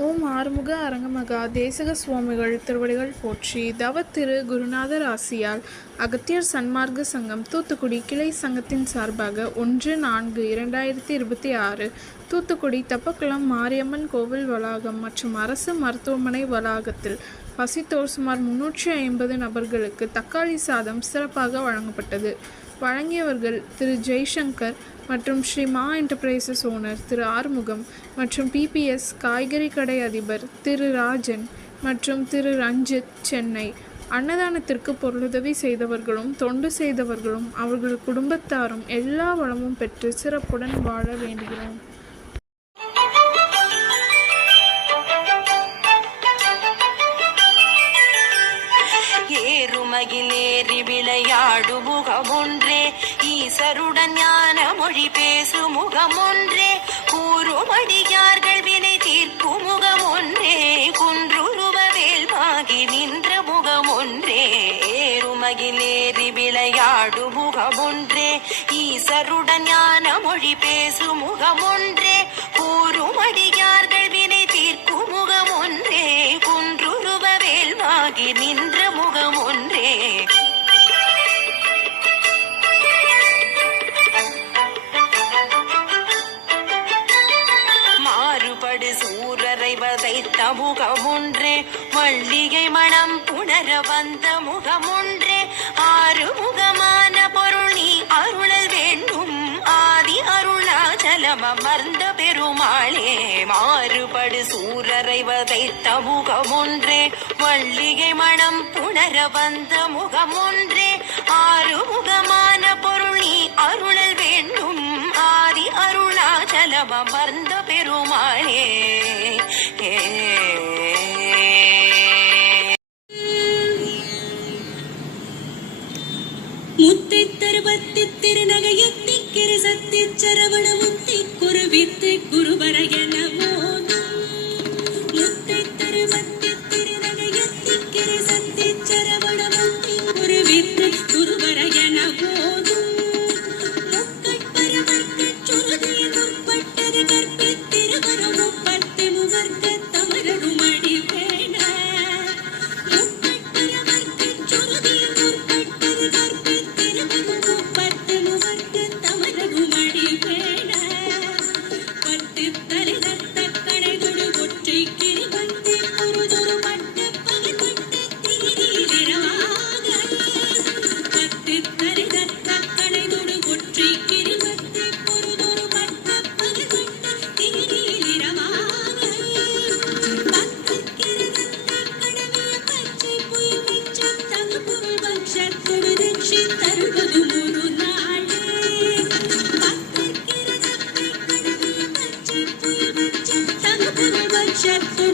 ஓம் ஆறுமுக அரங்கமகா தேசிக சுவாமிகள் திருவடிகள் போற்றி. தவத்திரு குருநாதர் ஆசியால் அகத்தியர் சன்மார்க்க சங்கம் தூத்துக்குடி கிளை சங்கத்தின் சார்பாக 1/4/2026 தூத்துக்குடி தப்பக்குளம் மாரியம்மன் கோவில் வளாகம் மற்றும் அரசு மருத்துவமனை வளாகத்தில் பசித்தோர் சுமார் 350 நபர்களுக்கு தக்காளி சாதம் சிறப்பாக வழங்கப்பட்டது. வழங்கியவர்கள் திரு ஜெய்சங்கர் மற்றும் ஸ்ரீ மா என்டர்பிரைசஸ் ஓனர் திரு ஆறுமுகம் மற்றும் பிபிஎஸ் காய்கறி கடை அதிபர் திரு ராஜன் மற்றும் திரு ரஞ்சித், சென்னை. அன்னதானத்திற்கு பொருளுதவி செய்தவர்களும் தொண்டு செய்தவர்களும் அவர்கள் குடும்பத்தாரும் எல்லா வளமும் பெற்று சிறப்புடன் வாழ வேண்டுகிறோம். ஏறுமகிலேறி விளையாடு முகமொன்றே, ஈசருடன் ஞான மொழி பேசு முகமொன்றே, கூறுமடியார்கள் வினை தீர்க்கும் முகமொன்றே, குன்றுருவ வேல்வாகி நின்ற முகமொன்றே. ஏறுமகிலேறி விளையாடு முகமொன்றே, ஈசருடன் ஞான மொழி பேசு முகமொன்றே, கூறுமடியார்கள் வினை தீர்க்கும் முகமொன்றே, குன்றுருவ வேல்வாகி நின்ற முகமொன்றே. மாறுபடு சூரரை வதைத்த முகமொன்றே, மல்லிகை மணம் புணர வந்த முகமொன்றே, ஆறுமுகமான பொருள் நீ அருளல் வேண்டும், ஆதி அருணாச்சலம் அமர்ந்த பெருமாளே. மாறுபடு சூரரை வதைத்த முகமொன்றே, மல்லிகை மணம் புணர வந்த முகமொன்றே, ஆறுமுகமான பொருள் நீ அருளல் வேண்டும், ஆதி அருணாச்சலம் அமர்ந்த பெருமாளே. முத்தை தருவத்தி திருநகையத்தி கிரிசத்தி சரவண முத்தி குருவித்து குருவரையன மோதும். முத்தை தருவத்தி திருநகையத்தி கிரிசத்தி சரவண முத்தி குருவித்து குருவரையன மோதும். முக்கட்பரவர்க்கு சுருதிய முற்பட்டது கற்பித்திருவரு முப்பத்து முகர்க்க தமரருமடி வேண. முக்கட்பரவர்க்கு சுருதிய முற்பட்டது கற்பித்திருவரு முப்பத்து முகர்க்க தமரருமடி வேண. பட்டு தரிதத்த கடைதொடு ஒற்றை கிரிவந்தி பொருதொரு பட்ட பகற்பட்ட தீரீரவாக. பட்டு தரிதத்த கடைதொடு ஒற்றை கிரிவந்தி பொருதொரு பட்ட பகற்பட்ட தீரீரவாக. பத்து கிரதத்தை கடவிய பச்சை பொய் மிச்சம் தகு பொருள் பட்சத்தொடு ரட்சி தருவது முரு நாளே. பத்து கிரதத்தை கடவிய பச்சை பொய் மிச்சம் தகு பொருள் பட்சத்தொடு